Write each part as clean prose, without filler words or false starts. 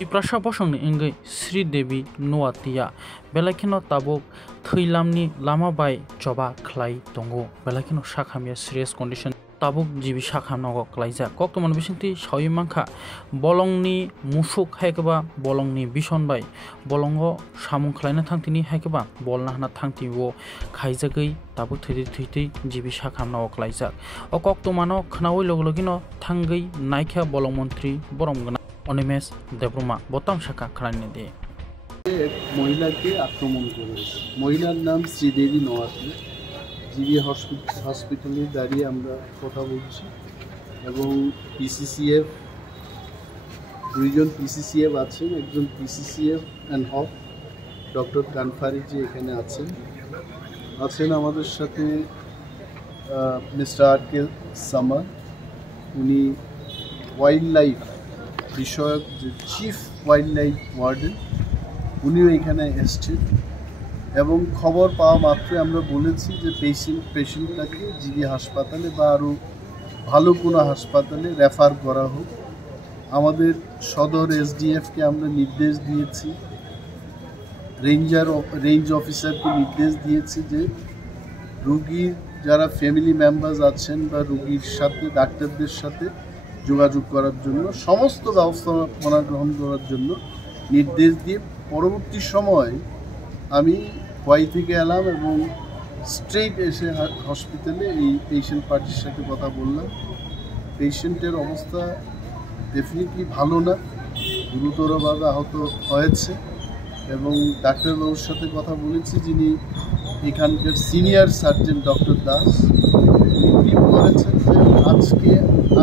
Iprasha bosong ni ingai Sri Devi Nuatia belakino tabuk theilamni lama bai joba khlai tongo belakino sakhamya serious condition tabuk jibi sakhamnago klaija koktoman bisingti sawi mangkha bolongni musuk haikaba bolongni bison bai bolongo samung khlaina thangtini haikaba bolna hana thangtiwo khaijagui tabuk thei jibi sakhamnago klaija o koktomano khnawi logologino thangui naikha bolong mantri boromgana Animesh Debbarma বোতাম শাখা খারানি দিয়ে এক মহিলাকে আক্রমণ করেছে। মহিলার নাম Sridevi Noatia. GB হসপিটালে দাঁড়িয়ে আমরা কথা বলছি এবং পিসিসিএফ দুইজন পিসিসিএফ আছেন, একজন পিসিসিএফ অ্যান্ড হক ডক্টর কানফারি যে এখানে আছেন আমাদের সাথে মিস্টার আর কে সামার, উনি ওয়াইল্ড লাইফ বিষয়ক যে চিফ ওয়াইল্ড লাইফ ওয়ার্ডেন, উনিও এখানে এসছেন এবং খবর পাওয়া মাত্রই আমরা বলেছি যে পেশেন্টটাকে জিবি হাসপাতালে বা আরও ভালো কোনো হাসপাতালে রেফার করা হোক। আমাদের সদর এসডিএফকে আমরা নির্দেশ দিয়েছি, রেঞ্জ অফিসারকে নির্দেশ দিয়েছি যে রুগীর যারা ফ্যামিলি মেম্বার্স আছেন বা রুগীর সাথে ডাক্তারদের সাথে যোগাযোগ করার জন্য সমস্ত ব্যবস্থাপনা গ্রহণ করার জন্য নির্দেশ দিয়ে পরবর্তী সময় আমি ওয়াই থেকে এলাম এবং স্ট্রেইট এসে হসপিটালে এই পেশেন্ট পার্টির সাথে কথা বললাম। পেশেন্টের অবস্থা ডেফিনেটলি ভালো না, গুরুতরভাবে আহত হয়েছে এবং ডাক্তারবাবুর সাথে কথা বলেছি যিনি এখানকার সিনিয়র সার্জন ডক্টর দাস, উনি করেছেন যে আজকে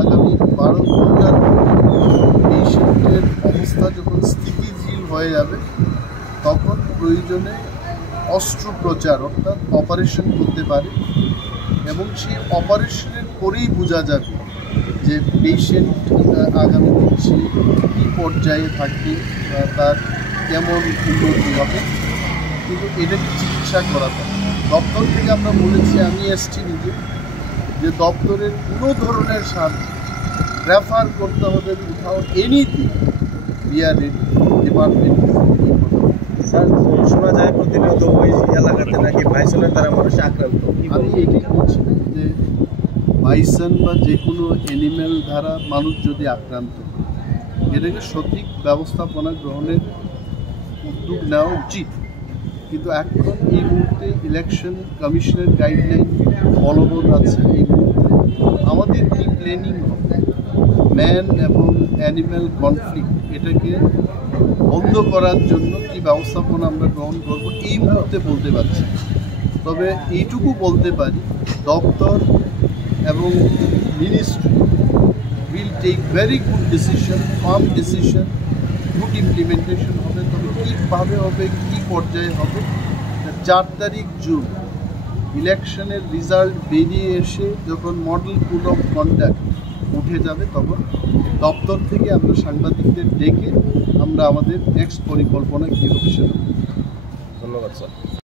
আগামী 12 ঘন্টার পেশেন্টের অবস্থা যখন স্থিতিশীল হয়ে যাবে তখন প্রয়োজনে অস্ত্রোপচার অর্থাৎ অপারেশন করতে পারে এবং সেই অপারেশনের পরেই বোঝা যাবে যে পেশেন্ট আগামী সে কী পর্যায়ে থাকবে বা তার কেমন উন্নতি হবে, কিন্তু এটাকে চিকিৎসা করাতে দপ্তর থেকে আমরা বলেছি, আমি এসছি নিজে, যে দপ্তরের কোনো ধরনের সাহায্য রেফার করতে হবে কোথাও এনিথিং বিআর ডিপার্টমেন্ট। স্যার শোনা যায় প্রতিনিয়ত ওই এলাকাতে নাকি বাইসনের দ্বারা মানুষ আক্রান্ত। আমি এটাই বলছি যে বাইসন বা যে কোনো অ্যানিম্যাল দ্বারা মানুষ যদি আক্রান্ত হয় এটাকে সঠিক ব্যবস্থাপনা গ্রহণের উদ্যোগ নেওয়া উচিত, কিন্তু এখন এই মুহূর্তে ইলেকশন কমিশনের গাইডলাইন বলবৎ আছে। এই মুহূর্তে আমাদের কি প্ল্যানিং হবে ম্যান এবং অ্যানিম্যাল কনফ্লিক্ট এটাকে বন্ধ করার জন্য কি ব্যবস্থাপনা আমরা গ্রহণ করব এই মুহূর্তে বলতে পারছি, তবে এইটুকু বলতে পারি দপ্তর এবং ministry will take very good decision, firm decision, good implementation হবে। তবে কীভাবে হবে, কী পর্যায়ে হবে, 4 তারিখ জুন ইলেকশনের রেজাল্ট বেরিয়ে এসে যখন মডেল কোড অফ কন্ডাক্ট উঠে যাবে তখন দপ্তর থেকে আমরা সাংবাদিকদের ডেকে আমরা আমাদের নেক্সট পরিকল্পনা কী হবে সেটা। ধন্যবাদ স্যার।